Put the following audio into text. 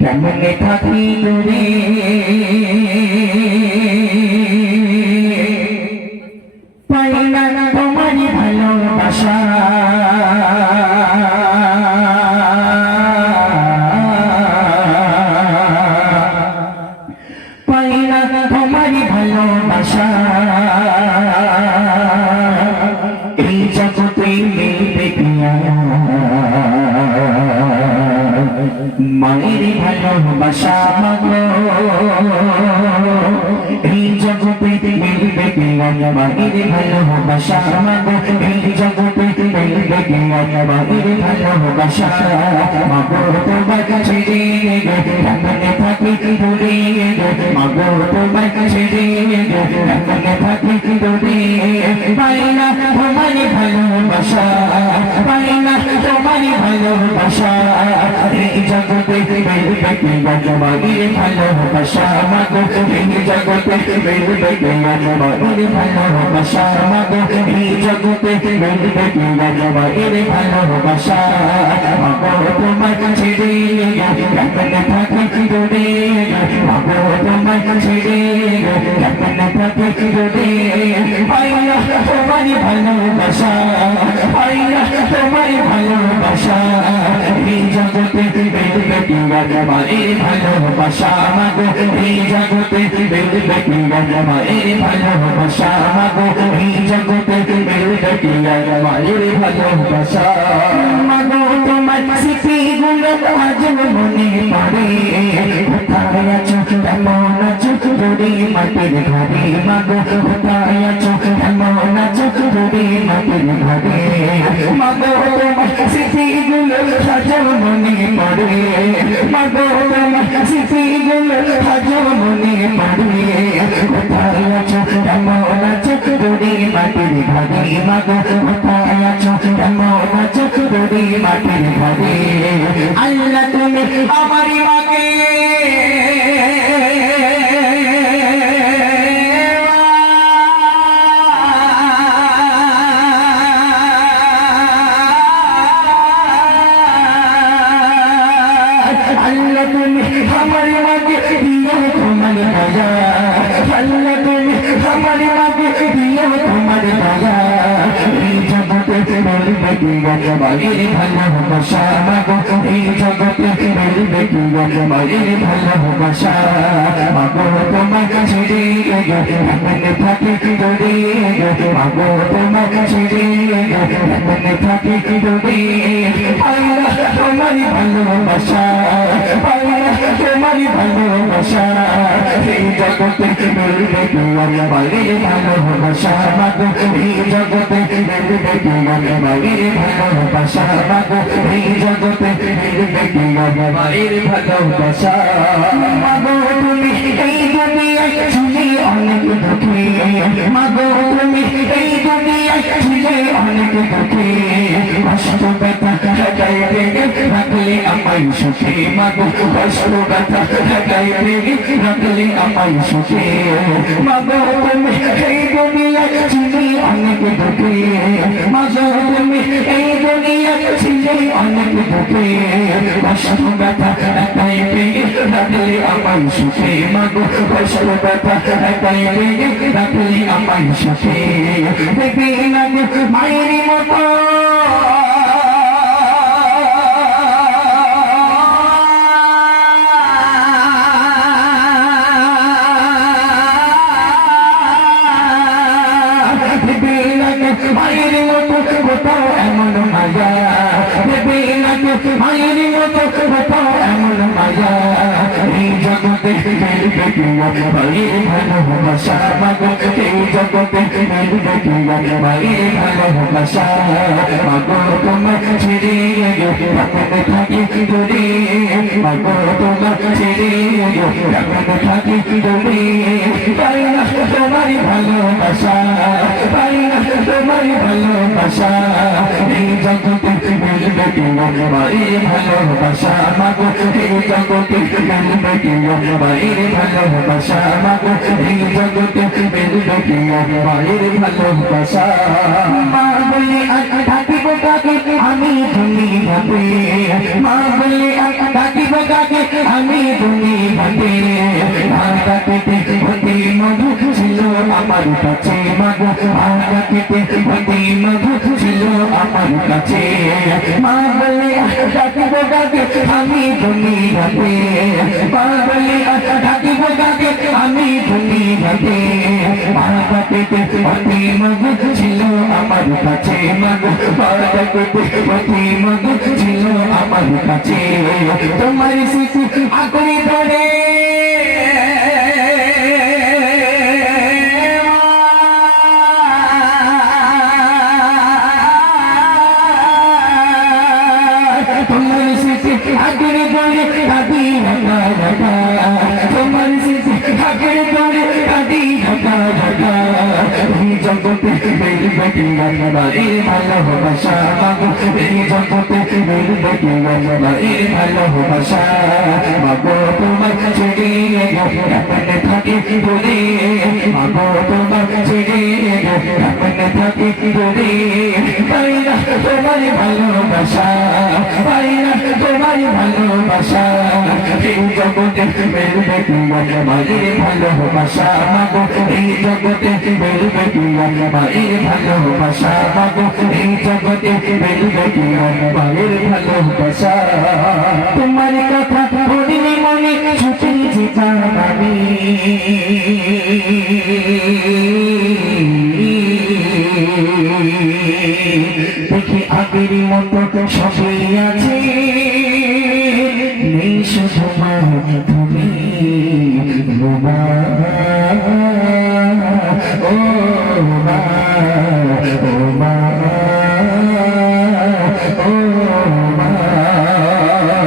কেমনে থাকি দূরে পাই না তোমারই ভালোবাসা পাই না তোমারই ভালোবাসা এই জগতে মিলবে কিয়া মায়ের ভালোবাসা মাগো এই জগতে মিলবে কিয়া মায়ের ভালোবাসা মাগো এই জগতে মিলবে কিয়া মায়ের ভালোবাসা মাগো তোমার কাছে কেমনে থাকি দূরে মাগো তোমার কাছে কেমনে থাকি দূরে পাই না তোমার ভালোবাসা পাই না তোমার ভালোবাসা এই জগতে মিলবে কিয়া মায়ের ভালোবাসা মাগো এই জগতে মিলবে কিয়া মায়ের ভালোবাসা মাগো এই জগতে মিলবে কিয়া মায়ের ভালোবাসা মাগো তোমার কাছে কেমনে থাকি দূরে মাগো তোমার কাছে কেমনে থাকি দূরে পাই না তোমার ভালোবাসা পাই না তোমার ভালোবাসা এই জগতে মিলবে কিয়া মায়ের ভালোবাসা মাগো এই জগতে মিলবে কিয়া মায়ের ভালোবাসা মাগো এই জগতে মিলবে কিয়া মায়ের ভালোবাসা মাগো তোমার স্মৃতিগুলো আজ মনে পড়ে কোথায় আছো কেমন আছো দূরে মাটির ঘরে মাগো কোথায় আছো কেমন আছো দূরে মাটির ঘরে মাগো তোমার স্মৃতিগুলো আজ মনে পড়ে মাগো তোমার স্মৃতিগুলো আজ মনে পড়ে কোথায় আছো কেমন আছো দূরে মাটির ঘরে মাগো কোথায় আছো কেমন আছো দূরে মাটির ঘরে আল্লাহ তুমি আমার মাকে আল্লাহ তুমি আমার মাকে দিও তোমার দয়া আল্লাহ তুমি আমার মাকে দিও তোমার দয়া এই জগতে মিলবে কিয়া মায়ের ভালোবাসা মাগো এই জগতে মিলবে কিয়া মায়ের ভালোবাসা মাগো তোমার কাছে কেমনে থাকি দূরে মাগো তোমার কাছে কেমনে থাকি দূরে পাই না তোমার ভালোবাসা পাই না তোমার ভালোবাসা এই জগতে মিলবে কিয়া মায়ের ভালোবাসা মাগো এই জগতে মিলবে কিয়া মায়ের ভালোবাসা মাগো এই জগতে মিলবে কিয়া মায়ের ভালোবাসা মাগো তুমি এই দুনিয়ায় ছিলে অনেক দুঃখে মাগো তুমি এই দুনিয়ায় ছিলে অনেক দুঃখে কষ্ট ব্যথা হটাইবে রাখলে আমায় সুখে মাগো কষ্ট ব্যথা হটাইবে রাখলে আমায় সুখে মাগো তুমি এই দুনিয়ায় ছিলে অনেক দুঃখে মাগো তুমি এই দুনিয়ায় ছিলে অনেক দুঃখে কষ্ট ব্যথা হটাইবে রাখলে আমায় সুখে মাগো কষ্ট ব্যথা হটাইবে রাখলে আমায় সুখে দেখবি না মায়ের মতো মায়ের মতো কোথাও এমন মায়া দেবে না মায়ের মতো কোথাও এমন মায়া এই জগতে মিলবে কিয়া মায়ের ভালোবাসা মাগো এই জগতে মিলবে কিয়া মায়ের ভালোবাসা মাগো তোমার ছেড়ে কেমনে থাকি দূরে মাগো তোমার ছেড়ে কেমনে থাকি দূরে পাই না তোমার ভালোবাসা পাই না তোমার ভালোবাসা এই জগতে মিলবে কিয়া মায়ের ভালোবাসা মাগো এই জগতে মিলবে কিয়া মায়ের ভালোবাসা মাগো এই জগতে মিলবে কিয়া মায়ের ভালোবাসা মা বলে ডাকিব কাকে আমি তুমি ভাবে মা বলে ডাকিব কাকে আমি তুমি ভাবে মা ডাকিতে হতে মধু ছিল আমার কাছে মাগো মা ডাকিতে হতে মধু ছিল আমার কাছে মা বলে ডাকিব কাকে আমি তুমি ভাবে মা বলে ডাকিব কাকে আমি তুমি ভাবে মা ডাকিতে হতে মধু ছিল আমার কাছে মাগো মা ডাকিতে হতে মধু ছিল আমার কাছে তোমার শিশু আঁকড়ে ধরে তোমার শিশু আঁকড়ে ধরে দাদি ঢাকা ঢাকা তোমার শিশু আঁকড়ে ধরে দাদি ঢাকা ঢাকা এই জগতে বেরবে কি বাড়ির ভালোবাসা মাগো এই জগতে বেরবে কি বাড়ির ভালোবাসা মাগো তোমার ছেড়ে এমনে থাকি বলে মাগো তোমার ছেড়ে এমনে থাকি বলে পাই না তোমার ভালোবাসা পাই না তোমার ভালোবাসা এই জগতে বেরবে কি বাড়ির ভালোবাসা মাগো এই জগতে বেরবে কি বাড়ির ভালোবাসা মাগো এই জগতে বেরবে কি বাড়ির ভালোবাসা তোমার কথা বলিনি মনে ছুটি জিতামি দেখি আগের মতো সবই আছে নেই শুধু তুমি